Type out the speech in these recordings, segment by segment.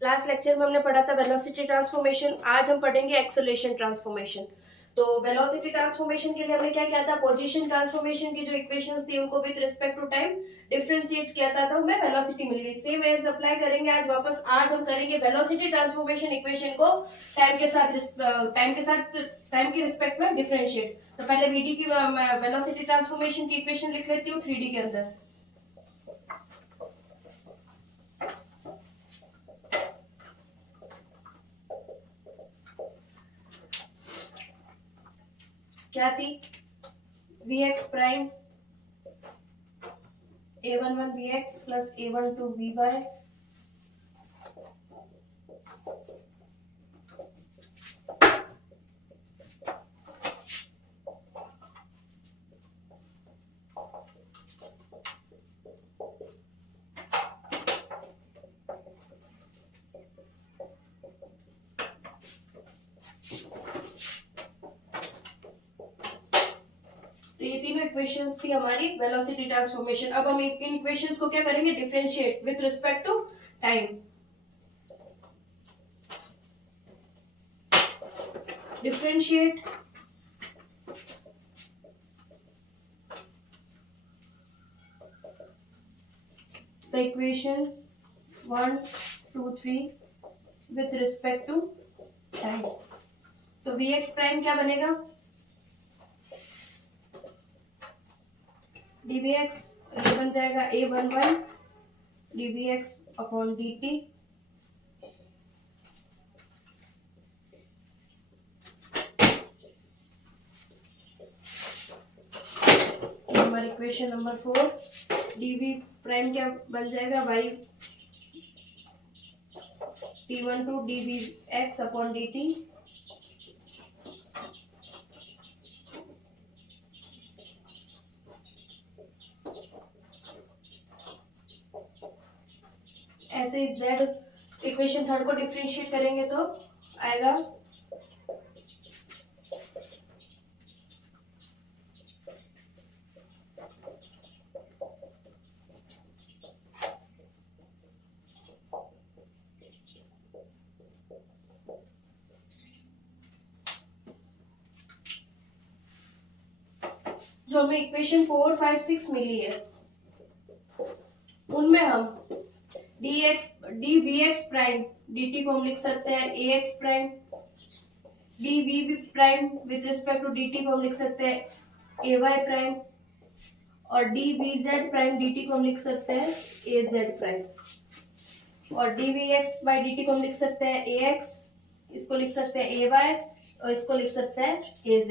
Last lecture में हमने पढ़ा था वेलोसिटी ट्रांसफॉर्मेशन, आज हम पढ़ेंगे एक्सेलरेशन ट्रांसफॉर्मेशन। तो वेलोसिटी ट्रांसफॉर्मेशन के लिए हमने क्या किया था, पोजीशन ट्रांसफॉर्मेशन की जो इक्वेशंस थी उनको with respect to time differentiate किया था, तो हमें वेलोसिटी मिल गई। सेम एज अप्लाई करेंगे आज वापस। आज हम करेंगे वेलोसिटी ट्रांसफॉर्मेशन इक्वेशन को टाइम के रिस्पेक्ट में डिफरेंशिएट। तो पहले वीडी की वेलोसिटी ट्रांसफॉर्मेशन की इक्वेशन लिख लेती हूँ 3D के अंदर। क्या थी, vx prime a11 vx plus a12 vy तो ये तीनों इक्वेशंस थी हमारी वेलोसिटी ट्रांसफॉर्मेशन। अब हम इन इक्वेशंस को क्या करेंगे, differentiate with respect to time. Differentiate the equation 1 2 3 with respect to time. तो vx प्राइम क्या बनेगा, dvx, ये बन जाएगा a11 dvx अपॉन dt हमारी इक्वेशन नंबर 4। dv प्राइम क्या बन जाएगा, y t12 dvx upon dt ऐसे z इक्वेशन थर्ड को डिफरेंशिएट करेंगे तो आएगा जो हमें इक्वेशन 4 5 6 मिली है उनमें हम dvx प्राइम dt को हम लिख सकते हैं ax prime, dv prime with respect to dt को हम लिख सकते हैं ay प्राइम, और dvz प्राइम dt को हम लिख सकते हैं az प्राइम, और dvx बाय dt को हम लिख सकते हैं ax, इसको लिख सकते हैं ay और इसको लिख सकते हैं az।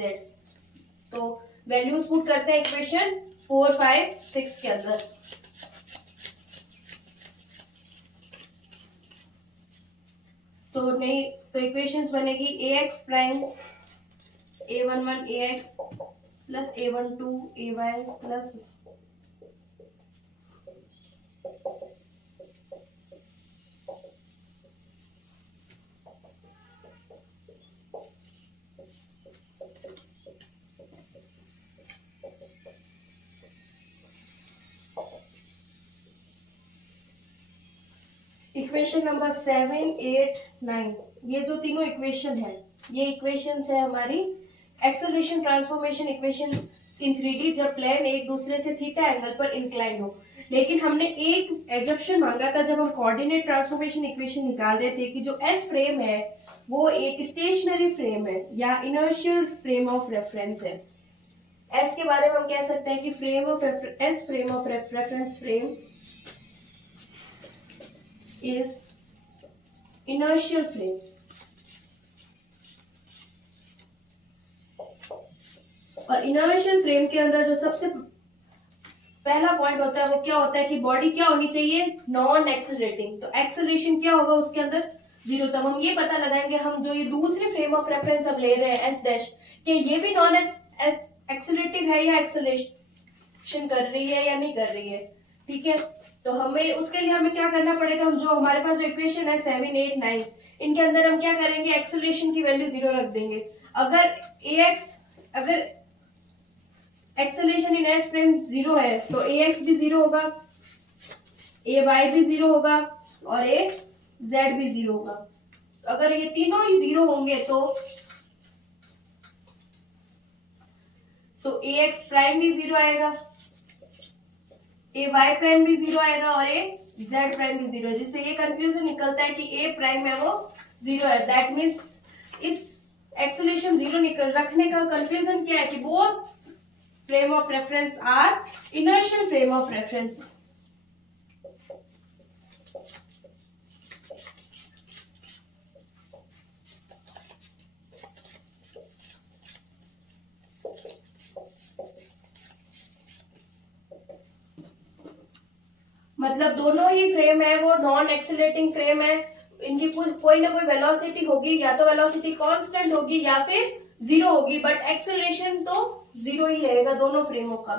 तो वैल्यूज पुट करते हैं इक्वेशन 4 5 6 के अंदर। तो नई तो इक्वेशंस बनेगी ax prime a11 ax plus a12 ay plus equation number 7 8 9, ये जो तीनों इक्वेशन है ये इक्वेशंस है हमारी acceleration transformation equation in 3D, जब प्लेन एक दूसरे से थीटा एंगल पर इंक्लाइन हो। लेकिन हमने एक एजम्पशन मांगा था जब हम कोऑर्डिनेट ट्रांसफॉर्मेशन इक्वेशन निकाल रहे थे कि जो एस फ्रेम है वो एक स्टेशनरी फ्रेम है या इनर्शियल फ्रेम ऑफ रेफरेंस है। एस के बारे में हम कह सकते हैं कि frame of reference frame is inertial frame। और इनर्शियल फ्रेम के अंदर जो सबसे पहला पॉइंट होता है वो क्या होता है कि बॉडी क्या होनी चाहिए, नॉन एक्सेलरेटिंग। तो एक्सेलरेशन क्या होगा उसके अंदर, 0। तब हम ये पता लगाएंगे, हम जो ये दूसरी फ्रेम ऑफ रेफरेंस अब ले रहे हैं एस डैश, कि ये भी नॉन एक्सेलरेटिव है या एक्सेलरेशन कर रही है या नहीं कर रही है, ठीक है। तो हमें उसके लिए हमें क्या करना पड़ेगा, हम जो हमारे पास जो इक्वेशन है 7 8 9 इनके अंदर हम क्या करेंगे, एक्सेलरेशन की वैल्यू 0 रख देंगे। अगर एक्सेलरेशन इन एस फ्रेम 0 है तो ax भी 0 होगा, ay भी 0 होगा और जेड भी 0 होगा। अगर ये तीनों ही 0 होंगे तो ए एक्स प्राइम भी 0 आएगा, ए वाई प्राइम भी 0 आएगा और ए जेड प्राइम भी 0 है, जिससे ये कंक्लूजन निकलता है कि ए प्राइम है वो 0 है। दैट मीन्स इस एक्सेलरेशन 0 निकल रखने का कंक्लूजन क्या है कि both frame of reference are inertial frame of reference. मतलब दोनों ही फ्रेम है वो नॉन एक्सेलरेटिंग फ्रेम है, इनकी कोई ना कोई वेलोसिटी होगी, या तो वेलोसिटी कांस्टेंट होगी या फिर 0 होगी, बट एक्सेलरेशन तो 0 ही रहेगा दोनों फ्रेमों का।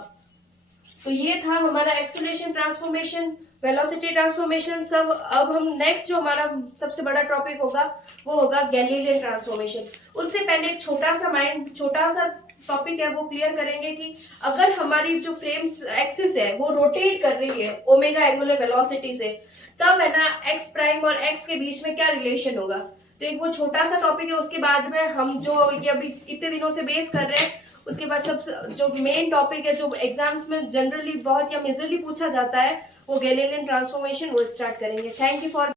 तो ये था हमारा एक्सेलरेशन ट्रांसफॉर्मेशन, वेलोसिटी ट्रांसफॉर्मेशन सब। अब हम नेक्स्ट जो हमारा सबसे बड़ा टॉपिक होगा वो होगा गैलीलियन ट्रांसफॉर्मेशन। उससे पहले एक छोटा सा टॉपिक है वो क्लियर करेंगे कि अगर हमारी जो फ्रेम्स एक्सिस है वो रोटेट कर रही है ओमेगा एंगुलर वेलोसिटी से, तब है ना एक्स प्राइम और एक्स के बीच में क्या रिलेशन होगा। तो एक वो छोटा सा टॉपिक है, उसके बाद में हम जो ये अभी इतने दिनों से बेस कर रहे हैं उसके बाद सबसे जो मेन टॉपिक है जो एग्जाम्स में जनरली बहुत या मेजरली पूछा जाता है वो गैलीलियन ट्रांसफॉर्मेशन वो स्टार्ट करेंगे। Thank you for